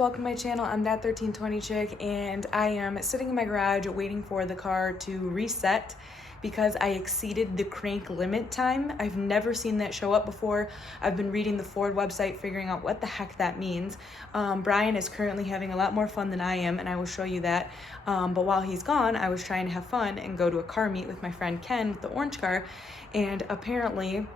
welcome to my channel. I'm that 1320 chick, and I am sitting in my garage waiting for the car to reset because I exceeded the crank limit time. I've never seen that show up before. I've been reading the Ford website, figuring out what the heck that means. Bryan is currently having a lot more fun than I am, and I will show you that. But while he's gone, I was trying to have fun and go to a car meet with my friend Ken with the orange car, and apparently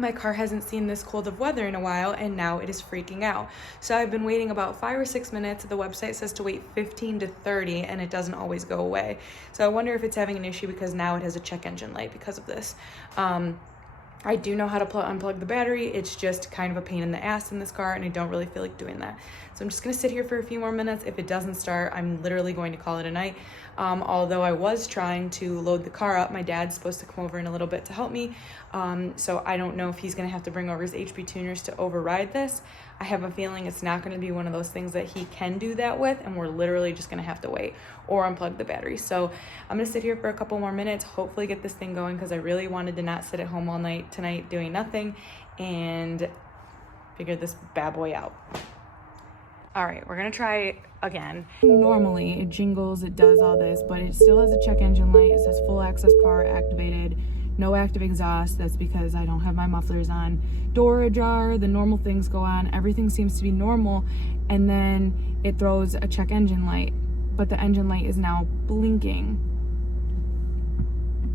my car hasn't seen this cold of weather in a while, and now it is freaking out. So I've been waiting about 5 or 6 minutes. The website says to wait 15 to 30, and it doesn't always go away. So I wonder if it's having an issue because now it has a check engine light because of this. I do know how to unplug the battery. It's just kind of a pain in the ass in this car, and I don't really feel like doing that. So I'm just gonna sit here for a few more minutes. If it doesn't start, I'm literally going to call it a night. Although I was trying to load the car up. My dad's supposed to come over in a little bit to help me. So I don't know if he's gonna have to bring over his HP tuners to override this. I have a feeling it's not gonna be one of those things that he can do that with, and we're literally just gonna have to wait or unplug the battery. So I'm gonna sit here for a couple more minutes, hopefully get this thing going, because I really wanted to not sit at home all night tonight doing nothing and figure this bad boy out. All right, we're gonna try again. Normally it jingles, it does all this, but it still has a check engine light. It says full access power activated, no active exhaust. That's because I don't have my mufflers on. Door ajar, the normal things go on. Everything seems to be normal, and then it throws a check engine light, but the engine light is now blinking.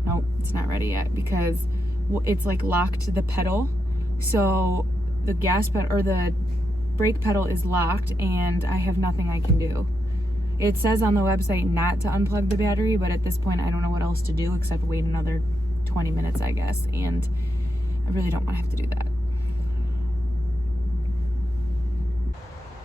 Nope, it's not ready yet because it's like locked to the pedal. So the gas pedal or the brake pedal is locked, and I have nothing I can do. It says on the website not to unplug the battery, but at this point I don't know what else to do except wait another 20 minutes, I guess, and I really don't want to have to do that.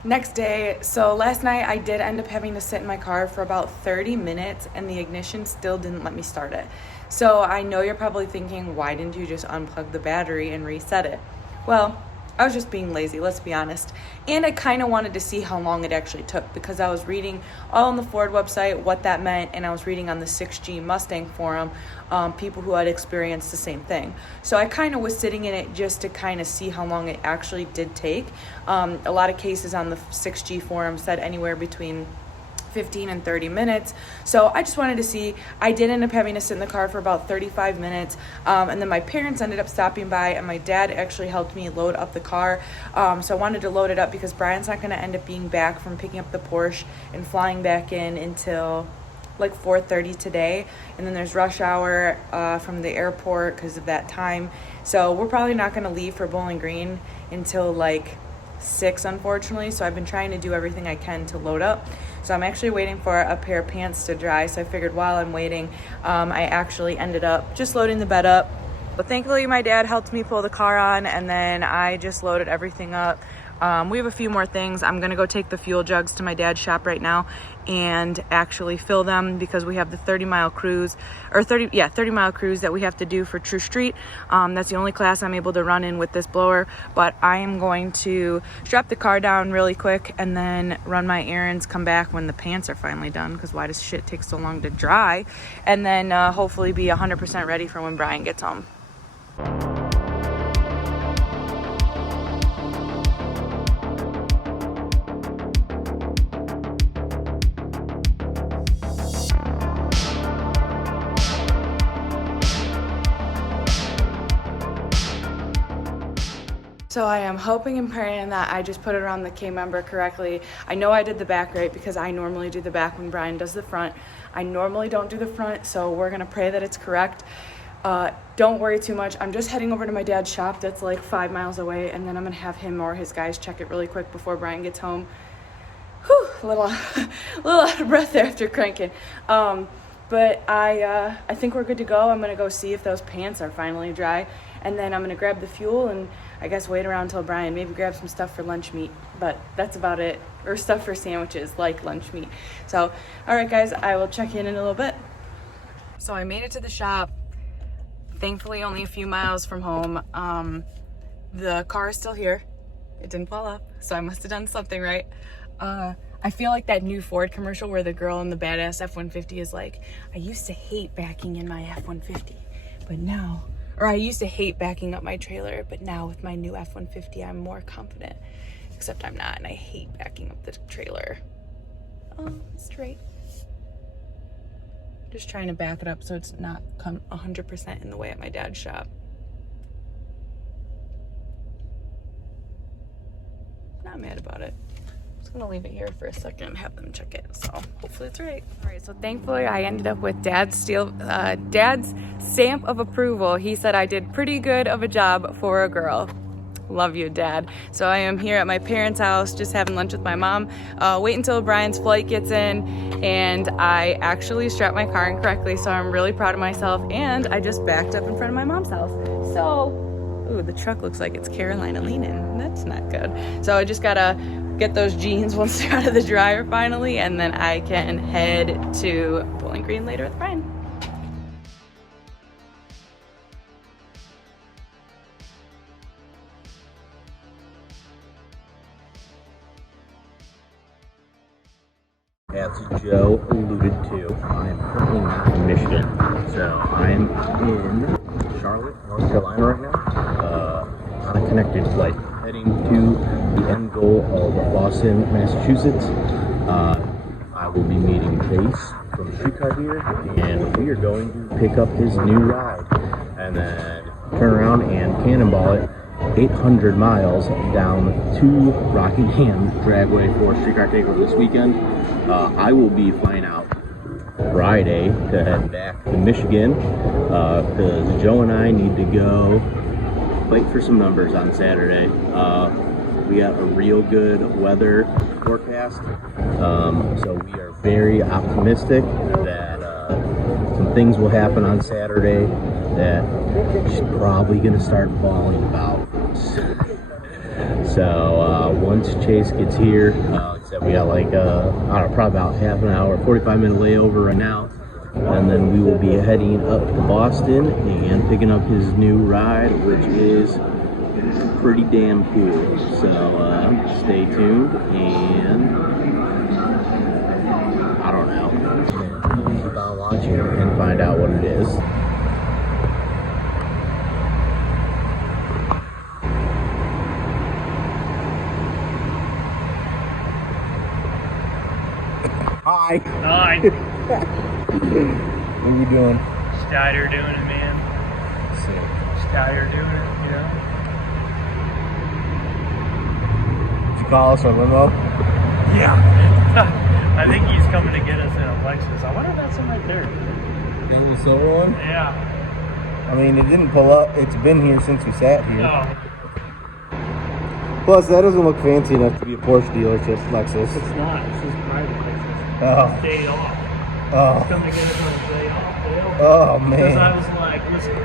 Next day, so last night I did end up having to sit in my car for about 30 minutes, and the ignition still didn't let me start it. So I know you're probably thinking, why didn't you just unplug the battery and reset it? Well, I was just being lazy, let's be honest. And I kind of wanted to see how long it actually took, because I was reading all on the Ford website what that meant, and I was reading on the 6G Mustang forum people who had experienced the same thing. So I kind of was sitting in it just to kind of see how long it actually did take. A lot of cases on the 6G forum said anywhere between 15 and 30 minutes. So I just wanted to see. I did end up having to sit in the car for about 35 minutes. And then my parents ended up stopping by, and my dad actually helped me load up the car. So I wanted to load it up because Bryan's not going to end up being back from picking up the Porsche and flying back in until like 4:30 today. And then there's rush hour from the airport because of that time. So we're probably not going to leave for Bowling Green until like 6, unfortunately. So I've been trying to do everything I can to load up. So I'm actually waiting for a pair of pants to dry. So I figured while I'm waiting, I actually ended up just loading the bed up. But thankfully my dad helped me pull the car on, and then I just loaded everything up. We have a few more things. I'm gonna go take the fuel jugs to my dad's shop right now and actually fill them, because we have the 30-mile cruise, or 30-mile cruise that we have to do for True Street. That's the only class I'm able to run in with this blower, but I am going to strap the car down really quick and then run my errands, come back when the pants are finally done, because why does shit take so long to dry, and then hopefully be 100% ready for when Bryan gets home. So I am hoping and praying that I just put it around the K-member correctly. I know I did the back right because I normally do the back when Bryan does the front. I normally don't do the front, so we're gonna pray that it's correct. Don't worry too much. I'm just heading over to my dad's shop that's like 5 miles away, and then I'm gonna have him or his guys check it really quick before Bryan gets home. Whew, a little out of breath there after cranking. But I think we're good to go. I'm gonna go see if those pants are finally dry, and then I'm gonna grab the fuel and I guess wait around till Bryan, maybe grab some stuff for lunch meat, but that's about it. Or stuff for sandwiches, like lunch meat. So, all right guys, I will check in a little bit. So I made it to the shop, thankfully only a few miles from home. The car is still here. It didn't fall off, so I must have done something right. I feel like that new Ford commercial where the girl in the badass F-150 is like, I used to hate backing in my F-150, but now, or I used to hate backing up my trailer, but now with my new F-150, I'm more confident. except I'm not, and I hate backing up the trailer. Oh, straight. Just trying to back it up so it's not 100% in the way at my dad's shop. Not mad about it. I'm just gonna leave it here for a second and have them check it, so hopefully it's right. All right, so thankfully I ended up with Dad's stamp of approval. He said I did pretty good of a job for a girl. Love you, Dad. So I am here at my parents' house just having lunch with my mom. Wait until Brian's flight gets in, and I actually strapped my car in correctly, so I'm really proud of myself, and I just backed up in front of my mom's house. So, ooh, the truck looks like it's Carolina leaning. That's not good. So I just gotta get those jeans once they're out of the dryer finally, and then I can head to Bowling Green later with Brian. As Joe alluded to, I am currently not in Michigan, so I am in Charlotte, North Carolina right now, on a connected flight, heading to the end goal of Boston, Massachusetts. I will be meeting Chase from Streetcar here, and we are going to pick up his new ride, and then turn around and cannonball it 800 miles down to Rockingham Dragway for Streetcar Takeover this weekend. I will be flying out Friday to head back to Michigan because Joe and I need to go fight for some numbers on Saturday. We got a real good weather forecast, so we are very optimistic that some things will happen on Saturday that she's probably going to start bawling about. So once Chase gets here, like I said, we got like, I don't know, probably about half an hour, 45-minute layover right now. And then we will be heading up to Boston and picking up his new ride, which is pretty damn cool. So stay tuned, and I don't know. Keep on watching and find out what it is. Hi. Hi. What are you doing? Just out here doing it, man. Just out here doing it, you know. Did you call us our limo? Yeah. I think he's coming to get us in a Lexus. I wonder if that's him right there. That little silver one? Yeah. I mean, it didn't pull up. It's been here since we sat here. Oh, Plus, that doesn't look fancy enough to be a Porsche dealer, just Lexus. it's not. It's his private Lexus. Oh. Day off. Oh. He's coming to get us on a day off, Dale. Oh, Because I man. was like, listen,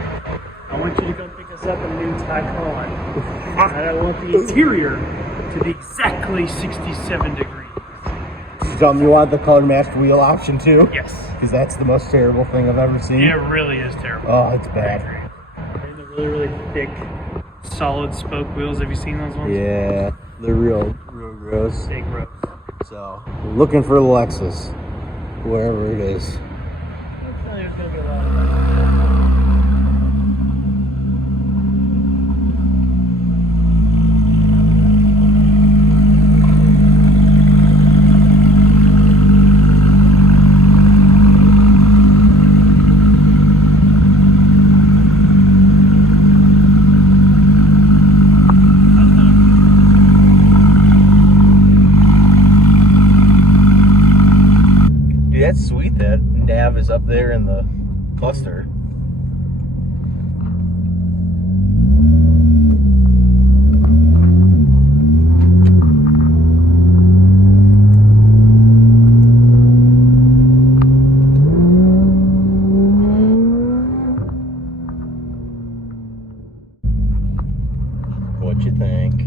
I want you to come pick us up in a new Taycan. And I want the interior to be exactly 67 degrees. Did you tell me you want the color matched wheel option, too? Yes. Because that's the most terrible thing I've ever seen. It really is terrible. Oh, it's bad. And the really, really thick, solid spoke wheels. Have you seen those ones? Yeah, they're real gross. Big gross. So, looking for the Lexus, wherever it is. Hopefully there's going to be a lot of that. Dude, that's sweet that nav is up there in the cluster. What you think?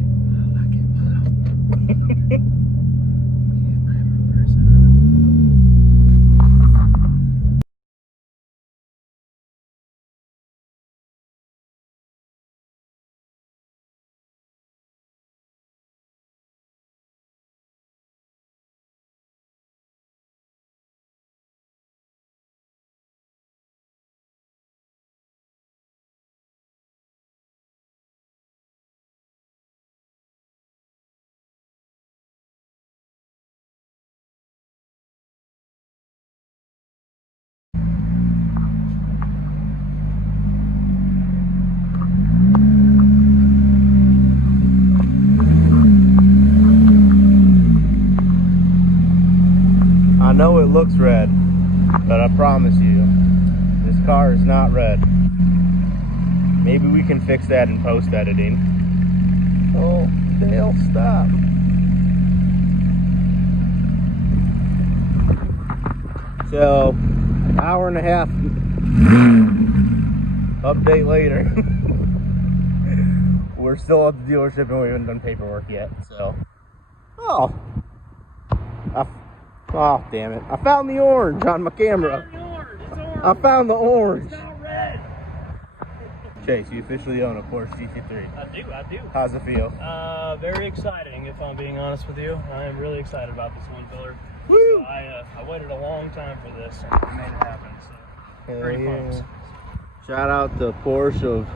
know it looks red, but I promise you, this car is not red. Maybe we can fix that in post-editing. Oh, Dale, stop. So, hour and a half update later. We're still at the dealership and we haven't done paperwork yet, so. Oh, damn it. I found the orange on my camera. I found the orange. It's not red. Chase, you officially own a Porsche GT3. I do. How's it feel? Very exciting, if I'm being honest with you. I am really excited about this one filler. Woo! So I waited a long time for this and we made it happen. So very pumped. Shout out to Porsche of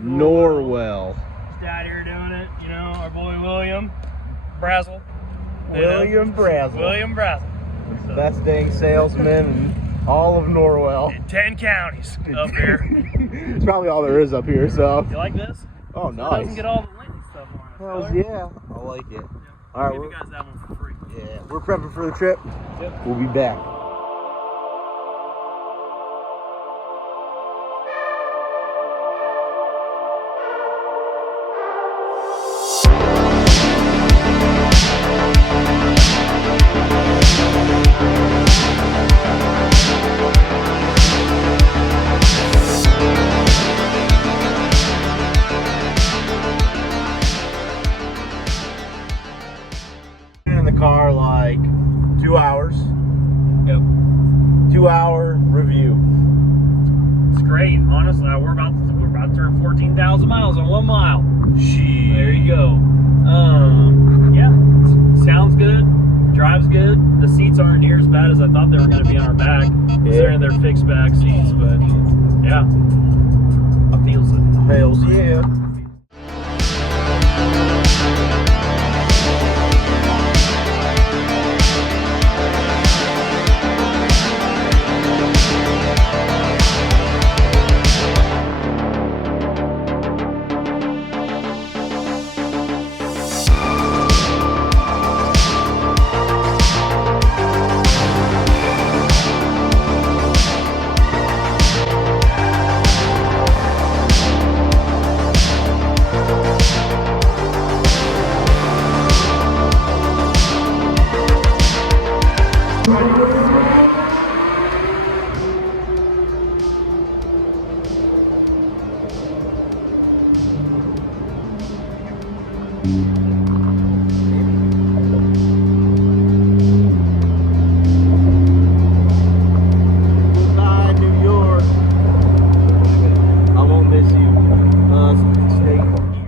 Norwell. Just out here doing it, you know, our boy William Brazel. William Brazel. William Brazel. So, Best dang salesman in all of Norwell. in 10 counties up here. It's probably all there is up here, so. You like this? Oh, It nice. doesn't get all the Lindy stuff on it. Hells fella. yeah. I like it. Yeah. All right, I'll give we're- you guys that one for free. Yeah, we're prepping for the trip. Yep. We'll be back. In the car like 2 hours. Yep. 2 hour review. It's great. Honestly, we're about to turn 14,000 miles on 1 mile. Jeez. There you go. Yeah, sounds good. Drives good. The seats aren't near as bad as I thought they were going to be on our back. Considering they're fixed back seats, but yeah, I feels it. Hells yeah. Goodbye, New York. I won't miss you. Stay here.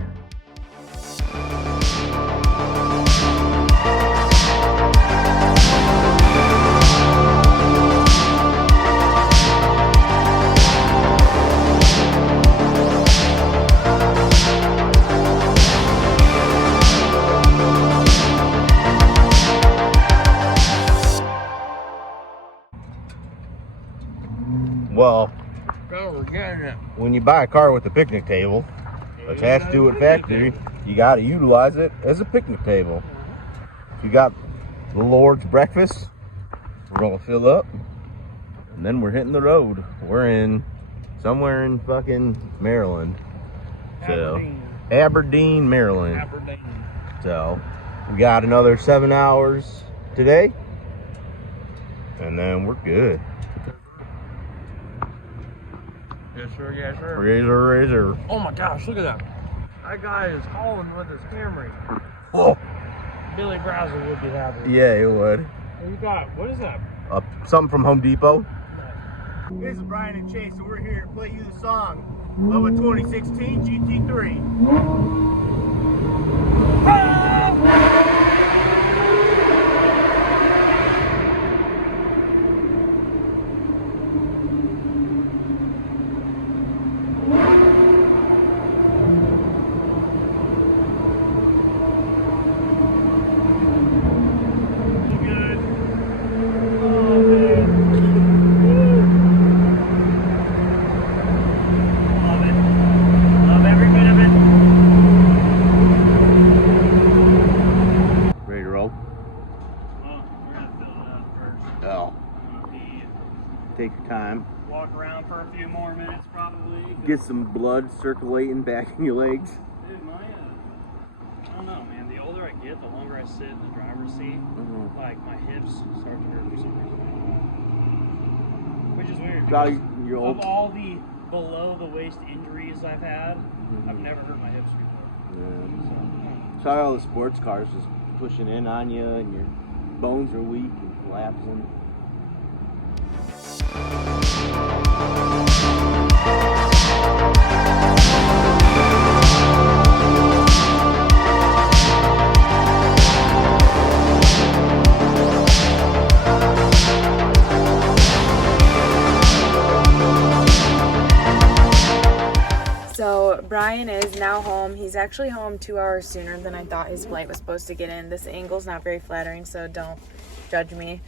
Well, when you buy a car with a picnic table attached to it factory, you got to utilize it as a picnic table. You got the Lord's breakfast. We're gonna fill up, and then we're hitting the road. We're in somewhere in fucking Maryland. So Aberdeen, Maryland. So we got another 7 hours today, and then we're good. Yes, sir. Yes, sir. Razor. Oh my gosh, look at that. That guy is calling with his Camry. Oh, Billy Brazel would be happy. yeah, it would. You got, what is that? Something from Home Depot. This is Bryan and Chase, and we're here to play you the song of a 2016 GT3. time. Walk around for a few more minutes probably. Get some blood circulating back in your legs. Dude, I don't know, man. The older I get, the longer I sit in the driver's seat, like my hips start to hurt for some reason. Which is weird. Probably Because your old. of all the below the waist injuries I've had, I've never hurt my hips before. Yeah. So, Sorry, all the sports cars just pushing in on you, and your bones are weak and collapsing. So Bryan is now home. He's actually home 2 hours sooner than I thought his flight was supposed to get in. This angle's not very flattering, so don't judge me.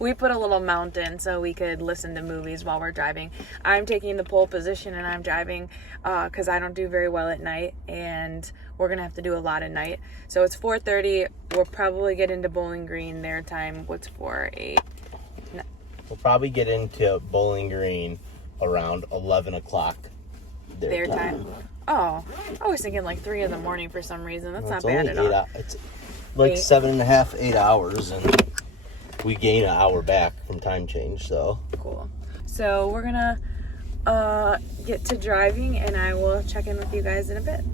We put a little mount in so we could listen to movies while we're driving. I'm taking the pole position and I'm driving because I don't do very well at night, and we're gonna have to do a lot at night. So it's 4:30. We'll probably get into Bowling Green their time. What's 4:08? We'll probably get into Bowling Green around 11 o'clock Their time. Oh, I was thinking like 3 in the morning for some reason. That's not It's bad only at all. It's like 7.5, 8 hours, and we gain an hour back from time change, so. Cool. So we're gonna get to driving, and I will check in with you guys in a bit.